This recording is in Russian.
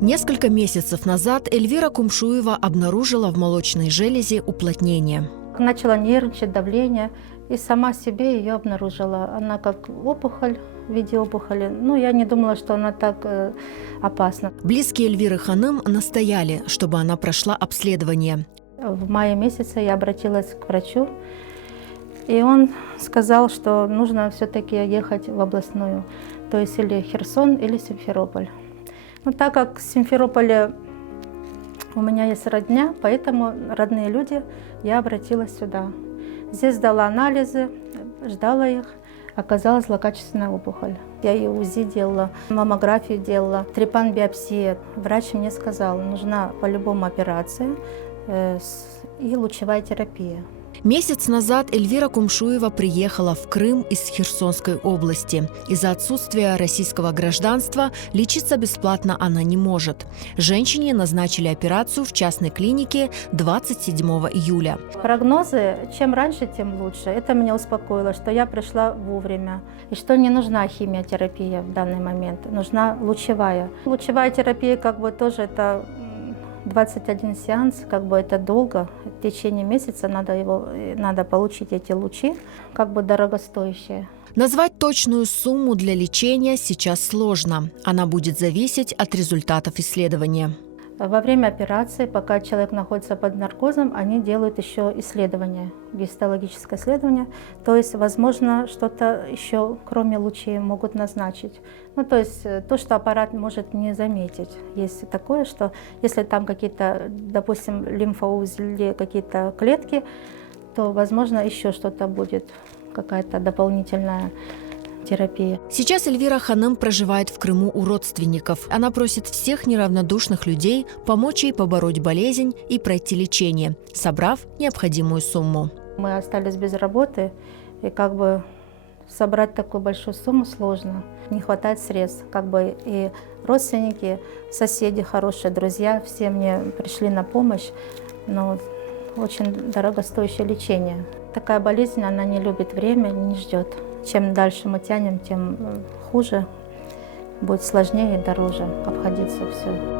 Несколько месяцев назад Эльвира Кумшуева обнаружила в молочной железе уплотнение. Начала нервничать, давление, и сама себе ее обнаружила. Она как опухоль, в виде опухоли. Я не думала, что она так опасна. Близкие Эльвиры Ханым настояли, чтобы она прошла обследование. В мае месяце я обратилась к врачу, и он сказал, что нужно все-таки ехать в областную, то есть или Херсон, или Симферополь. Но так как в Симферополе у меня есть родня, поэтому родные люди, я обратилась сюда. Здесь сдала анализы, ждала их. Оказалась злокачественная опухоль. Я и УЗИ делала, маммографию делала, трепан-биопсия. Врач мне сказал, нужна по-любому операция и лучевая терапия. Месяц назад Эльвира Кумшуева приехала в Крым из Херсонской области. Из-за отсутствия российского гражданства лечиться бесплатно она не может. Женщине назначили операцию в частной клинике 27 июля. Прогнозы, чем раньше, тем лучше. Это меня успокоило, что я пришла вовремя. И что не нужна химиотерапия в данный момент, нужна лучевая. Лучевая терапия тоже это 21 сеанс, это долго. В течение месяца надо получить эти лучи, дорогостоящие. Назвать точную сумму для лечения сейчас сложно. Она будет зависеть от результатов исследования. Во время операции, пока человек находится под наркозом, они делают еще исследование, гистологическое исследование. То есть, возможно, что-то еще, кроме лучей, могут назначить. То, что аппарат может не заметить. Есть такое, что если там какие-то, допустим, лимфоузлы, какие-то клетки, то, возможно, еще что-то будет, какая-то дополнительная терапия. Сейчас Эльвира Ханым проживает в Крыму у родственников. Она просит всех неравнодушных людей помочь ей побороть болезнь и пройти лечение, собрав необходимую сумму. Мы остались без работы, и собрать такую большую сумму сложно. Не хватает средств. И родственники, соседи, хорошие друзья, все мне пришли на помощь, но очень дорогостоящее лечение. Такая болезнь, она не любит время, не ждет. Чем дальше мы тянем, тем хуже, будет сложнее и дороже обходиться все.